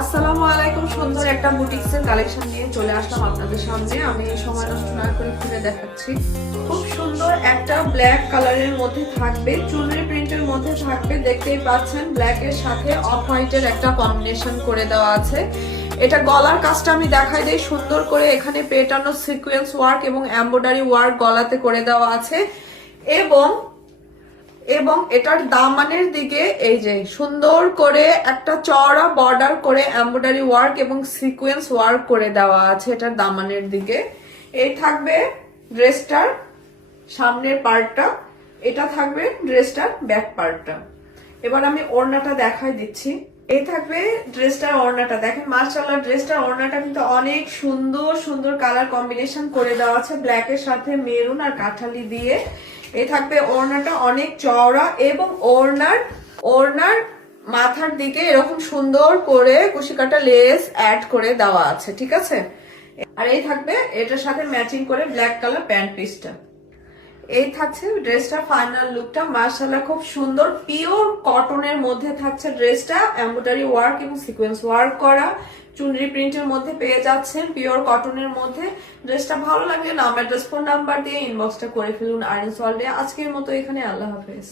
আসসালামু আলাইকুম। সুন্দর একটা বুটিক্সের কালেকশন নিয়ে চলে আসলাম আপনাদের সামনে। আমি সময় নষ্ট না করে খুলে দেখাচ্ছি। খুব সুন্দর একটা ব্ল্যাক কালারের মধ্যে থাকবে, চুনরি প্রিন্টের মধ্যে থাকবে। দেখতেই পাচ্ছেন ব্ল্যাক এর সাথে অফ হোয়াইটের একটা কম্বিনেশন করে দেওয়া আছে। এটা গলার কাজটা আমি দেখাই দেই সুন্দর করে। এখানে পেটানো সিকোয়েন্স ওয়ার্ক এবং এমব্রয়ডারি ওয়ার্ক গলাতে করে দেওয়া আছে এবং এবং এটার দামানের দিকে এই যে সুন্দর করে একটা চওড়া বর্ডার করে এমব্রয়ডারি ওয়ার্ক এবং সিকোয়েন্স ওয়ার্ক করে দেওয়া আছে এটার দামানের দিকে। এই থাকবে ড্রেসটার সামনের পার্টটা, এটা থাকবে ড্রেসটার ব্যাক পার্টটা। এবার আমি ওড়নাটা দেখাই দিচ্ছি। এই থাকবে ড্রেসটার ওড়নাটা। দেখেন মাশাআল্লাহ, ড্রেসটার ওড়নাটা কিন্তু অনেক সুন্দর সুন্দর কালার কম্বিনেশন করে দেওয়া আছে, ব্ল্যাক এর সাথে মেরুন আর কাঠালি দিয়ে। এই থাকবে ওড়নাটা অনেক চওড়া এবং ওড়নার মাথার দিকে এরকম সুন্দর করে কুশিকাটা লেস অ্যাড করে দেওয়া আছে, ঠিক আছে। আর এই থাকবে এটার সাথে ম্যাচিং করে ব্ল্যাক কালার প্যান্ট পিসটা। এই থাকছে ড্রেসটা ফাইনাল লুকটা। মাশাআল্লাহ খুব সুন্দর পিওর কটনের মধ্যে থাকছে ড্রেসটা, এমব্রয়ডারি ওয়ার্ক এবং সিকোয়েন্স ওয়ার্ক করা চুনরি প্রিন্টের মধ্যে পেয়ে যাচ্ছেন, পিওর কটনের মধ্যে। ড্রেসটা ভালো লাগলে নাম অ্যাড্রেস ফোন নাম্বার দিয়ে ইনবক্সটা করে ফেলুন আরিয়ান্স ওয়ার্ল্ডে। আজকের মতো এখানে, আল্লাহ হাফেজ।